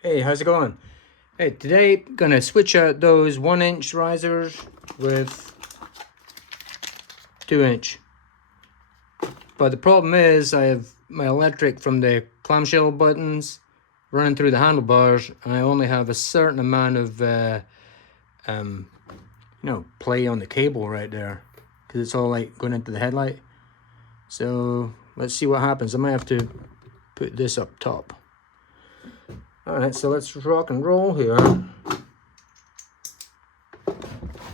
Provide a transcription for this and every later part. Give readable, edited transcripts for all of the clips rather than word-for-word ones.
Hey, how's it going? Hey, today gonna switch out those 1-inch risers with 2-inch. But the problem is I have my electric from the clamshell buttons running through the handlebars, and I only have a certain amount of play on the cable right there because it's all like going into the headlight. So let's see what happens. I might have to put this up top. Alright, so let's rock and roll here.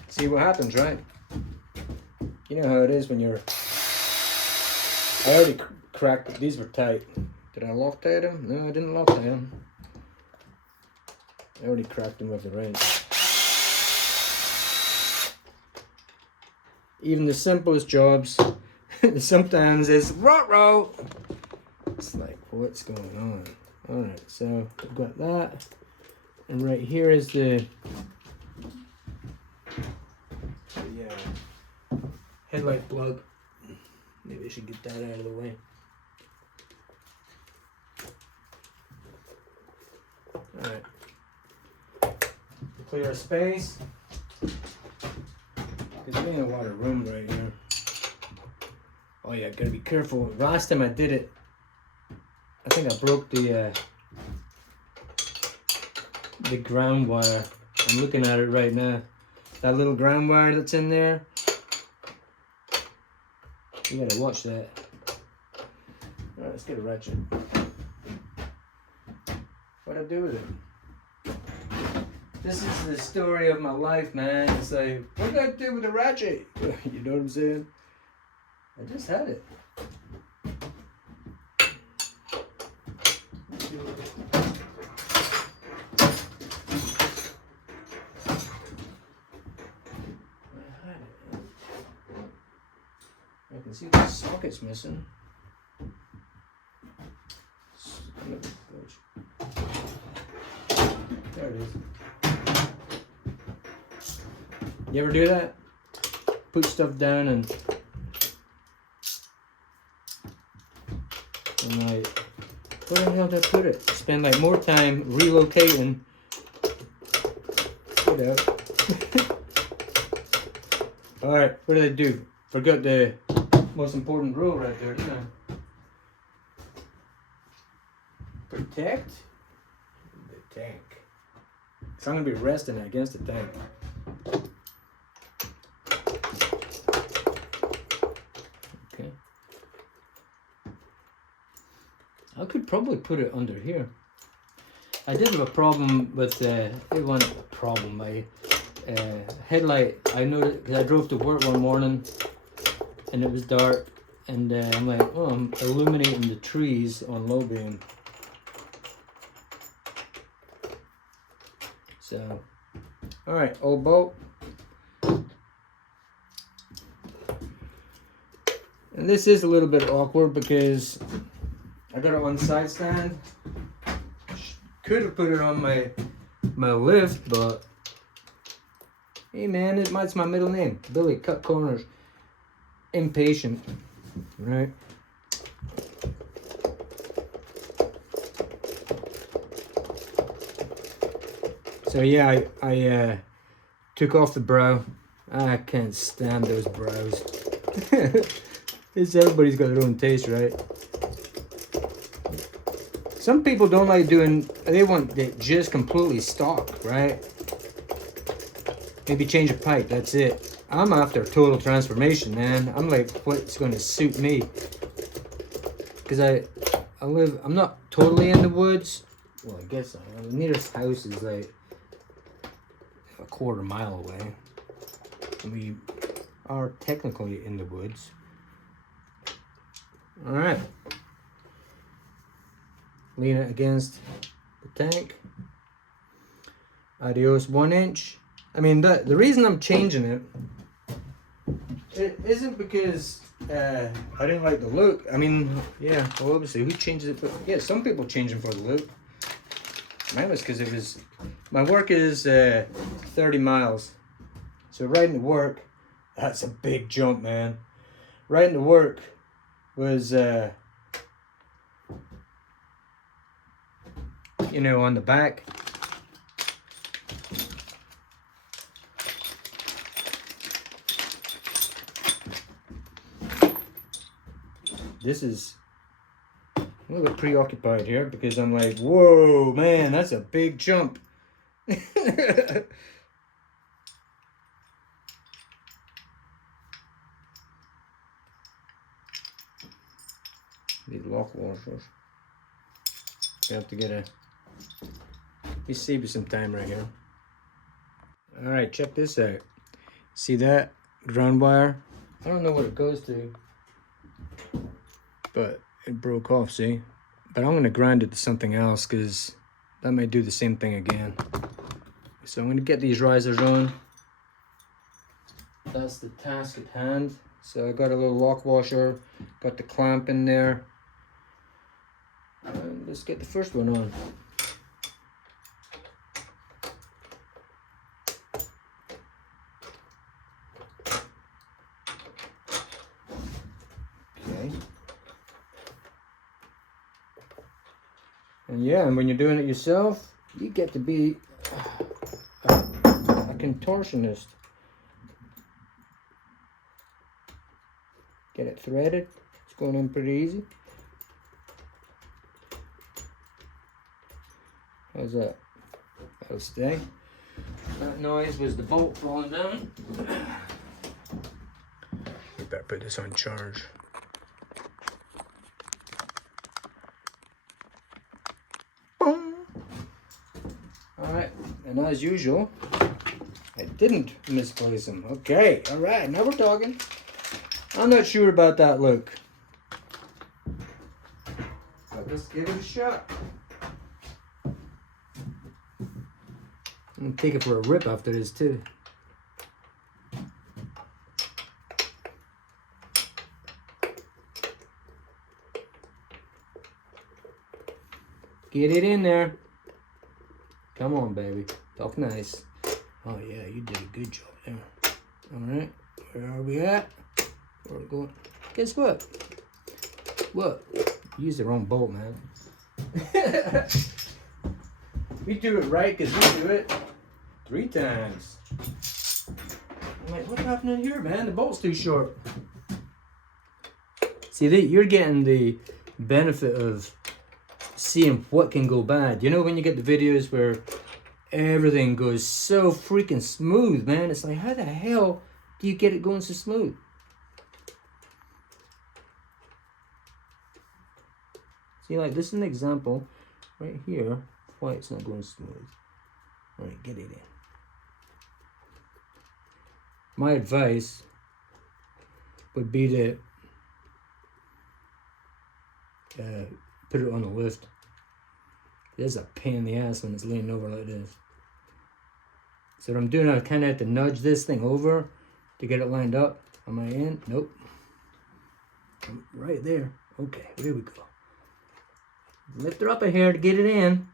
See what happens, right? You know how it is when you're... I already cracked, these were tight. Did I Loctite them? No, I didn't Loctite them. I already cracked them with the wrench. Even the simplest jobs, sometimes is ruh-roh. It's like, what's going on? Alright, so I've got that. And right here is the headlight plug. Maybe I should get that out of the way. Alright. Clear a space. Because we ain't a lot of room right here. Oh yeah, gotta be careful. Last time I did it, I think I broke the ground wire. I'm looking at it right now. That little ground wire that's in there. You gotta watch that. Alright, let's get a ratchet. What'd I do with it? This is the story of my life, man. It's like, what did I do with the ratchet? You know what I'm saying? I just had it. I can see the socket's missing. There it is. You ever do that? Put stuff down and like, where the hell did I put it? Spend like more time relocating. Get out. Alright, what did I do? Forgot the most important rule right there, didn't I? Protect the tank. So I'm gonna be resting against the tank. Okay. I could probably put it under here. I did have a problem with my headlight. I noticed because I drove to work one morning and it was dark, and I'm like, oh, I'm illuminating the trees on low beam. So, all right, old boat. And this is a little bit awkward because I got it on the side stand. Could have put it on my lift, but hey man, it's my middle name. Billy, cut corners. Impatient, right? So yeah, I took off the brow. I can't stand those brows. Everybody's got their own taste, right? Some people don't like they want it just completely stock, right? Maybe change a pipe, that's it. I'm after a total transformation, man. I'm like, what's gonna suit me? Because I'm not totally in the woods. Well, I guess I am. The nearest house is like a quarter mile away. We are technically in the woods. All right. Lean it against the tank. Adios 1-inch. I mean, the reason I'm changing it isn't because I didn't like the look. I mean, yeah, well, obviously, who changes it? But yeah, some people change them for the look. Mine was because my work is 30 miles. So riding to work, that's a big jump, man. Riding to work was you know, on the back. This is a little bit preoccupied here because I'm like, whoa, man, that's a big jump. The lock washers. You have to get a. You save you some time right here. All right, check this out. See that ground wire? I don't know what it goes to, but it broke off. See, but I'm gonna grind it to something else because that might do the same thing again. So I'm gonna get these risers on. That's the task at hand. So I got a little lock washer, got the clamp in there. And let's get the first one on. Okay. And yeah, and when you're doing it yourself, you get to be a contortionist. Get it threaded. It's going in pretty easy. How's that? That'll stay. That noise was the bolt falling down. We better put this on charge. Boom. Alright, and as usual, I didn't misplace them. Okay, alright, now we're talking. I'm not sure about that look. But let's give it a shot. I'm gonna take it for a rip after this too. Get it in there. Come on, baby. Talk nice. Oh yeah, you did a good job there. Alright, where are we at? Where are we going? Guess what? What? You used the wrong bolt, man. We do it right because we do it 3 times. I'm like, what's happening here, man? The bolt's too short. See, you're getting the benefit of seeing what can go bad. You know when you get the videos where everything goes so freaking smooth, man? It's like, how the hell do you get it going so smooth? See, like this is an example right here why it's not going smooth. All right, get it in. My advice would be to put it on a lift. It's a pain in the ass when it's leaning over like this. So what I'm doing, I kind of have to nudge this thing over to get it lined up. Am I in? Nope. I'm right there. Okay, there we go. Lift her up a hair to get it in.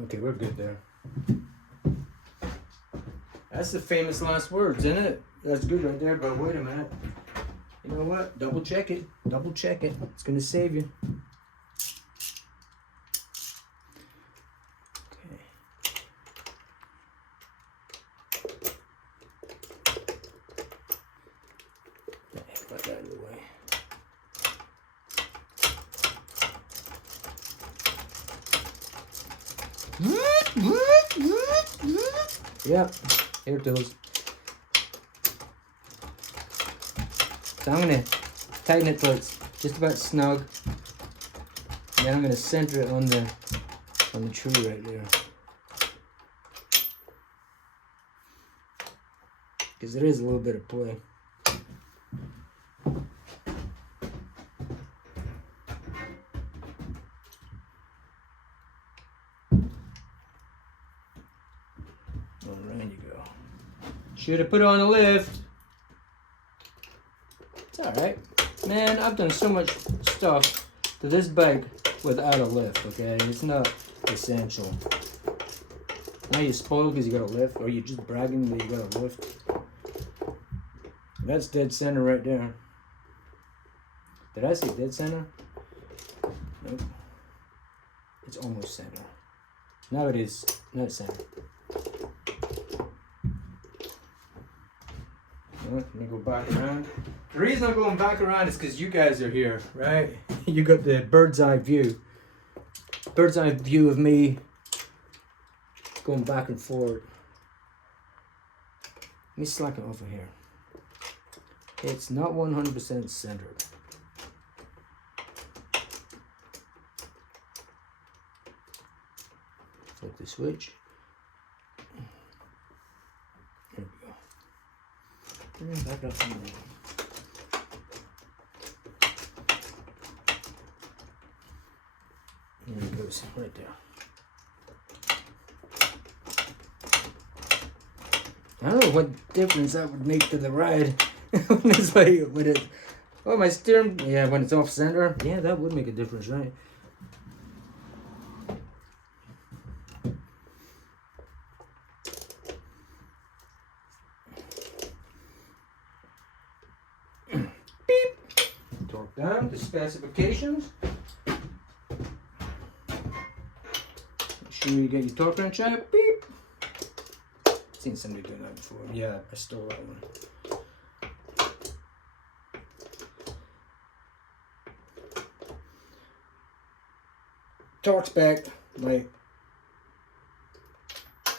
Okay, we're good there. That's the famous last words, isn't it? That's good right there, but wait a minute. You know what? Double check it. Double check it. It's going to save you. Okay. Put that out of the way. Yep, here it goes. So I'm gonna tighten it till it's just about snug. And then I'm gonna center it on the tree right there. Because there is a little bit of play. Around you go. Should have put it on a lift. It's alright. Man, I've done so much stuff to this bike without a lift, okay? It's not essential. Now you're spoiled because you got a lift, or you're just bragging that you got a lift. That's dead center right there. Did I say dead center? Nope. It's almost center. Now it is. Now it's center. Let me go back around. The reason I'm going back around is because you guys are here, right? You got the bird's eye view. Bird's eye view of me going back and forward. Let me slack it over here. It's not 100% centered. Flip the switch. There we go. Back up some more. There it goes, right there. I don't know what difference that would make to the ride. When it's like, when it, oh, my steering, yeah, when it's off center, yeah, that would make a difference, right? Beep. Torque down to specifications. Make sure you get your torque wrench out. Beep. Seen somebody doing that before. Yeah, I stole that one. Torque's back, my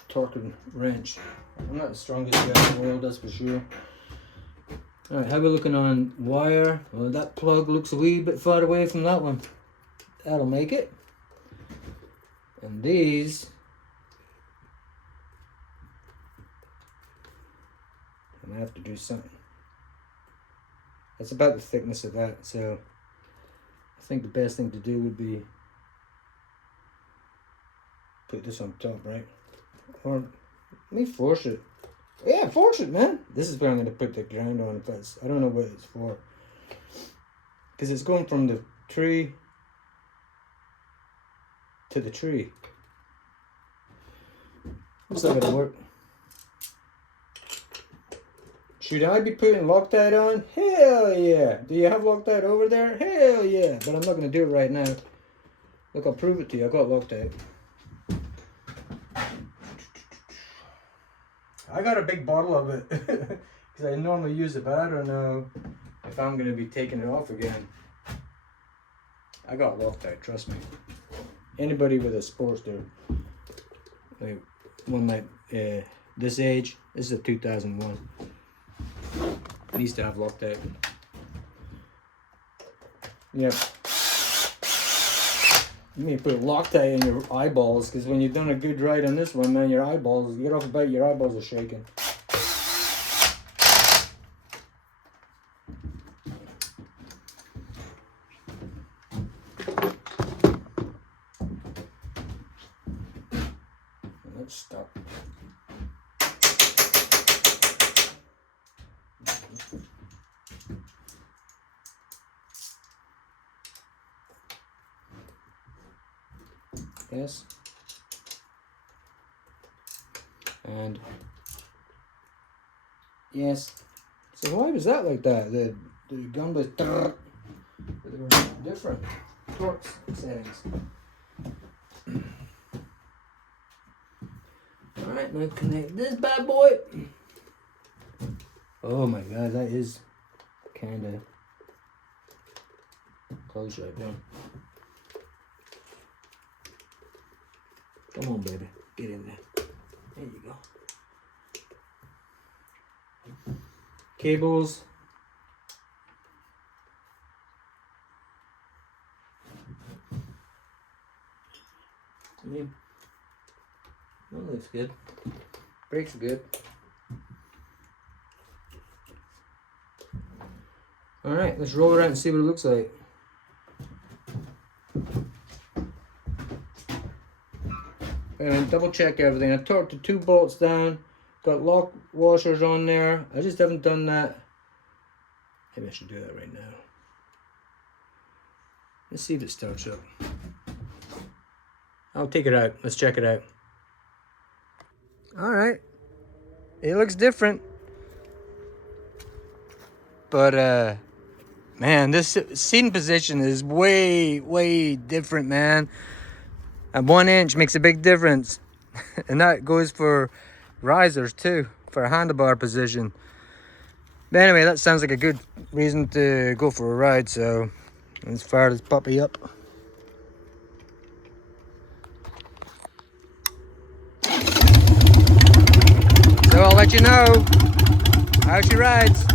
torque and wrench. I'm not the strongest guy in the world, that's for sure. Alright, how are we looking on wire? Well, that plug looks a wee bit far away from that one. That'll make it. And these, I'm gonna have to do something. That's about the thickness of that, so I think the best thing to do would be put this on top, right? Or let me force it. Yeah, force it, man. This is where I'm going to put the ground on. Because I don't know what it's for. Because it's going from the tree to the tree. What's that going to work? Should I be putting Loctite on? Hell yeah. Do you have Loctite over there? Hell yeah. But I'm not going to do it right now. Look, I'll prove it to you. I got Loctite. I got a big bottle of it because I normally use it, but I don't know if I'm going to be taking it off again. I got Loctite, trust me. Anybody with a Sportster, like one like this age, this is a 2001, needs to have Loctite. Yep. You may put Loctite in your eyeballs, because when you've done a good ride on this one, man, your eyeballs, you get off a bite, your eyeballs are shaking. Let's stop. Yes. And yes. So why was that like that? The gun was there were different torque settings. Alright, now connect this bad boy. Oh my god, that is kinda close right there. Come on, baby. Get in there. There you go. Cables. I mean, that looks good. Brakes are good. Alright, let's roll it out and see what it looks like. And double check everything. I torqued the 2 bolts down, got lock washers on there. I just haven't done that. Maybe I should do that right now. Let's see if it starts up. I'll take it out. Let's check it out. Alright. It looks different. But man, this seating position is way different, man. And 1 inch makes a big difference. And that goes for risers too, for a handlebar position. But anyway, that sounds like a good reason to go for a ride, so let's fire this puppy up. So I'll let you know how she rides.